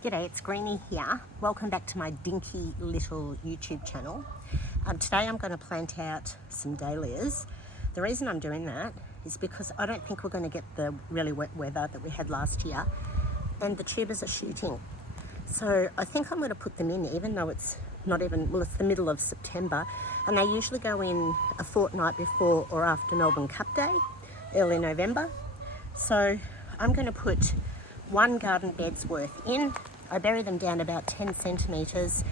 G'day, it's Greeny here. Welcome back to my dinky little YouTube channel. Today I'm going to plant out some dahlias. The reason I'm doing that is because I don't think we're going to get the really wet weather that we had last year, and the tubers are shooting. So I think I'm going to put them in even though it's not even, well, it's the middle of September, and they usually go in a fortnight before or after Melbourne Cup Day, early November. So I'm going to put one garden bed's worth in. I bury them down about 10 centimetres.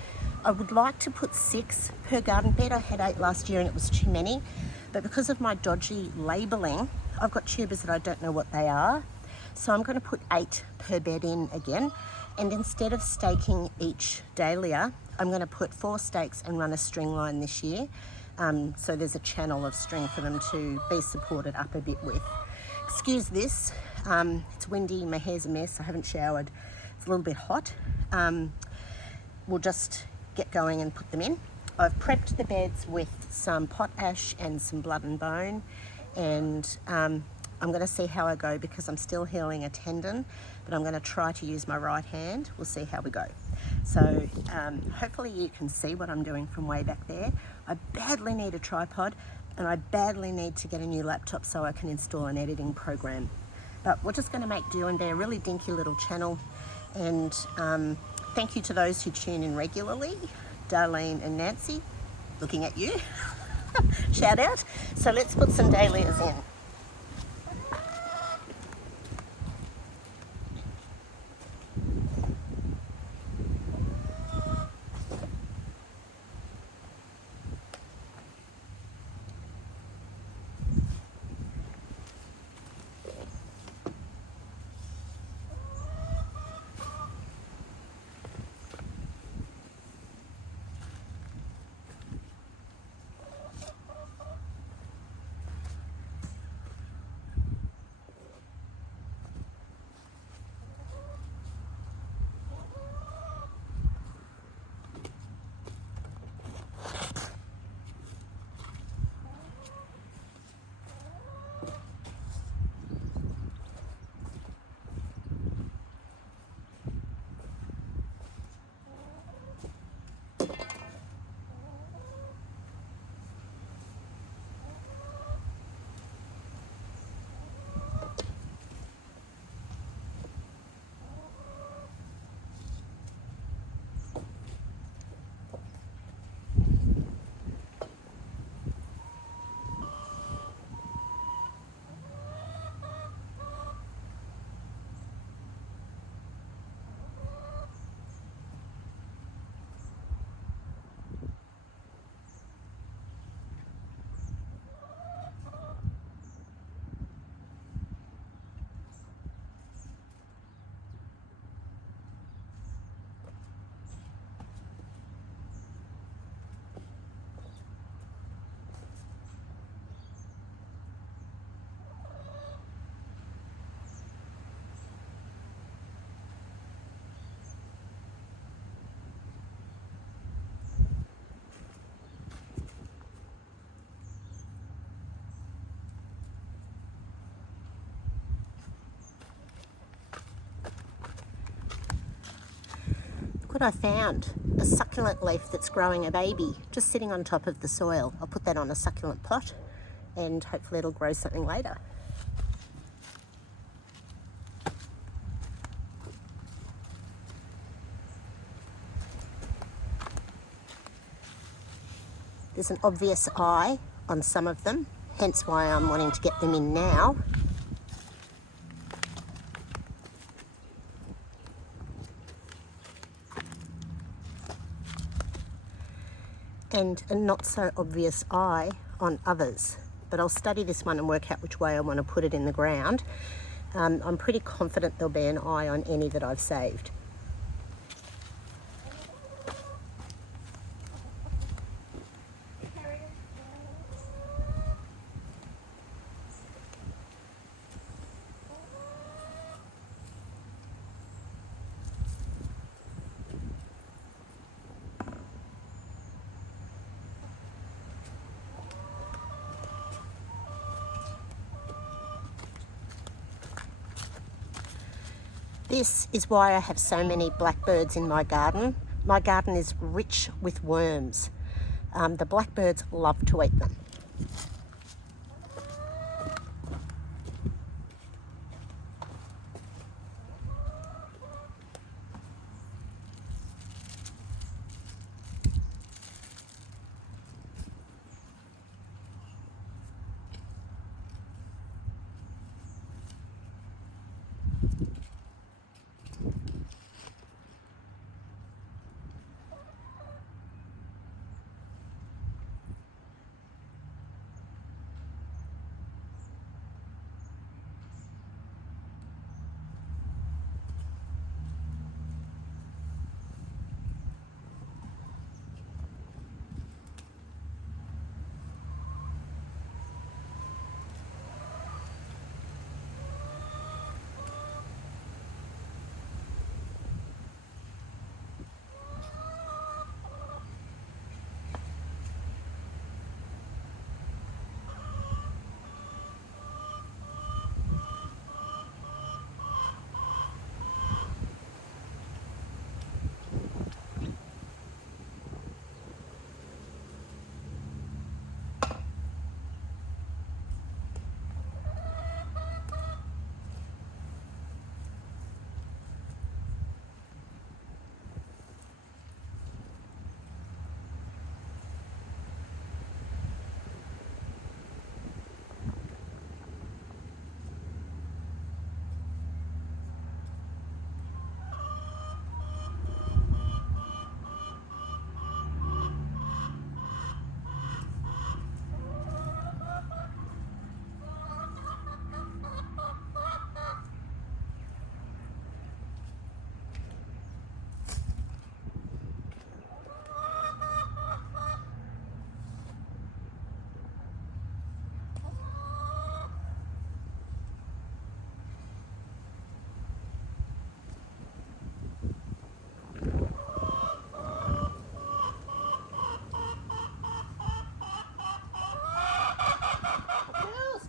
I would like to put 6 per garden bed. I had 8 last year and it was too many, but because of my dodgy labelling, I've got tubers that I don't know what they are. So I'm going to put 8 per bed in again, and instead of staking each dahlia, I'm going to put 4 stakes and run a string line this year. So there's a channel of string for them to be supported up a bit with. Excuse this, it's windy, my hair's a mess, I haven't showered, it's a little bit hot. We'll just get going and put them in. I've prepped the beds with some potash and some blood and bone, and I'm going to see how I go because I'm still healing a tendon, but I'm going to try to use my right hand. We'll see how we go. So hopefully you can see what I'm doing from way back there. I badly need a tripod, and I badly need to get a new laptop so I can install an editing program. But we're just going to make do and be a really dinky little channel. And thank you to those who tune in regularly, Darlene and Nancy, looking at you, shout out. So let's put some dahlias in. What I found, a succulent leaf that's growing a baby, just sitting on top of the soil. I'll put that on a succulent pot and hopefully it'll grow something later. There's an obvious eye on some of them, hence why I'm wanting to get them in now. And a not so obvious eye on others. But I'll study this one and work out which way I want to put it in the ground. I'm pretty confident there'll be an eye on any that I've saved. This is why I have so many blackbirds in my garden. My garden is rich with worms. The blackbirds love to eat them.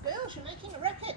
Girls, you're making a racket.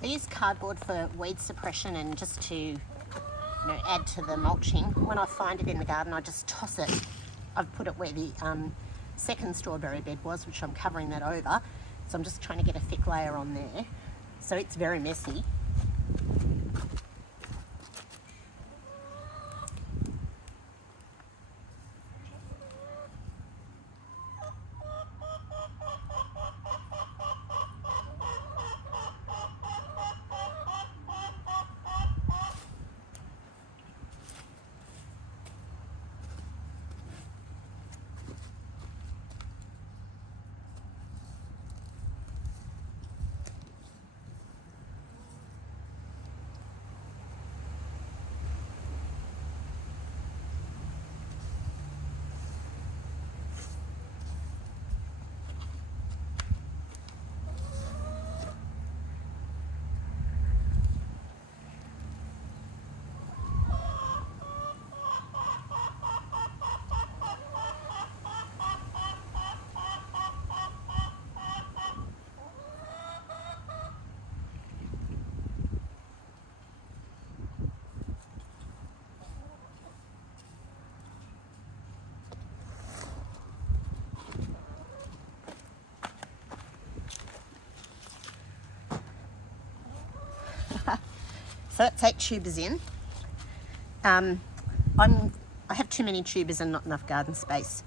I use cardboard for weed suppression and just to add to the mulching. When I find it in the garden, I just toss it. I've put it where the second strawberry bed was, which I'm covering that over. So I'm just trying to get a thick layer on there. So it's very messy. So that's 8 tubers in. I have too many tubers and not enough garden space.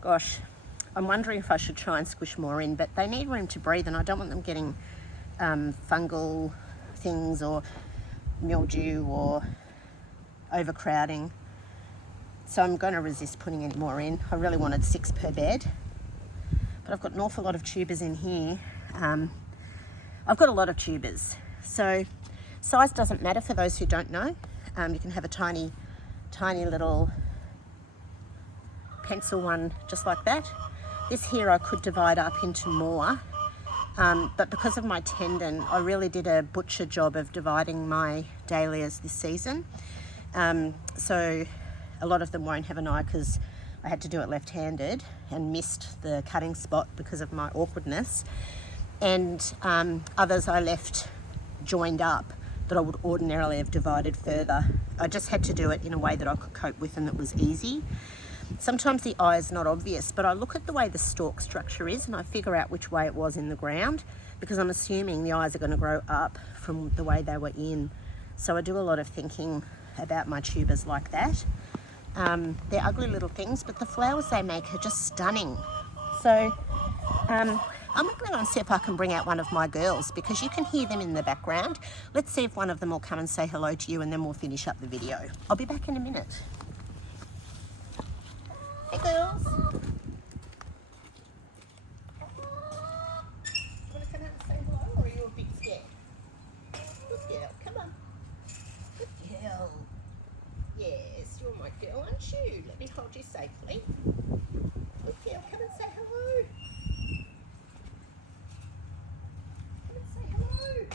Gosh, I'm wondering if I should try and squish more in, but they need room to breathe, and I don't want them getting fungal things or mildew or overcrowding. So I'm going to resist putting any more in. I really wanted 6 per bed, but I've got an awful lot of tubers in here. I've got a lot of tubers, so size doesn't matter for those who don't know. You can have a tiny little pencil one just like that. This here I could divide up into more, but because of my tendon, I really did a butcher job of dividing my dahlias this season. So a lot of them won't have an eye because I had to do it left-handed and missed the cutting spot because of my awkwardness. And others I left joined up that I would ordinarily have divided further. I just had to do it in a way that I could cope with and that was easy. Sometimes the eye is not obvious, but I look at the way the stalk structure is and I figure out which way it was in the ground, because I'm assuming the eyes are going to grow up from the way they were in. So I do a lot of thinking about my tubers like that. They're ugly little things, but the flowers they make are just stunning. So I'm going to go and see if I can bring out one of my girls, because you can hear them in the background. Let's see if one of them will come and say hello to you, and then we'll finish up the video. I'll be back in a minute. Hey girls. You want to come out and say hello, or are you a bit scared? Good girl, come on. Good girl. Yes, you're my girl, aren't you? Let me hold you safely. Good girl, come and say hello. Come and say hello.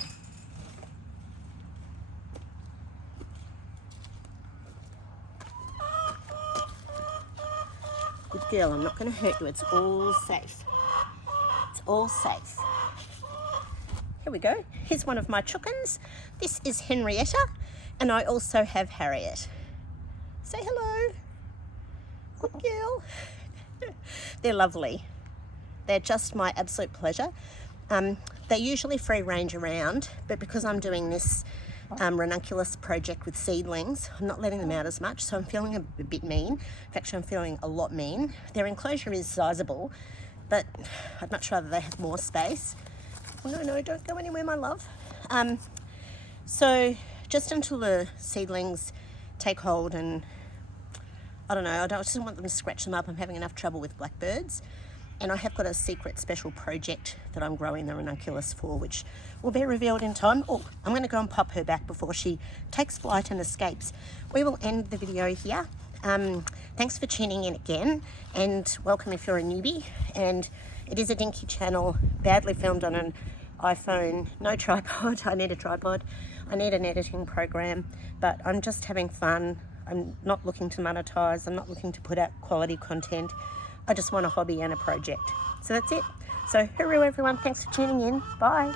Good girl, I'm not going to hurt you. It's all safe. It's all safe. Here we go. Here's one of my chickens. This is Henrietta, and I also have Harriet. Say hello. Good girl. They're lovely. They're just my absolute pleasure. They're usually free range around, but because I'm doing this ranunculus project with seedlings, I'm not letting them out as much, so I'm feeling a bit mean. In fact, I'm feeling a lot mean. Their enclosure is sizable, but I'd much rather they have more space. Oh, no, don't go anywhere, my love. So just until the seedlings take hold, and I don't know, I just don't want them to scratch them up. I'm having enough trouble with blackbirds. And I have got a secret special project that I'm growing the ranunculus for, which will be revealed in time. Oh, I'm going to go and pop her back before she takes flight and escapes. We will end the video here. Thanks for tuning in again, and welcome if you're a newbie. And it is a dinky channel, badly filmed on an iPhone, no tripod. I need a tripod. I need an editing program, but I'm just having fun. I'm not looking to monetize. I'm not looking to put out quality content. I just want a hobby and a project. So that's it. So hooroo everyone, thanks for tuning in. Bye.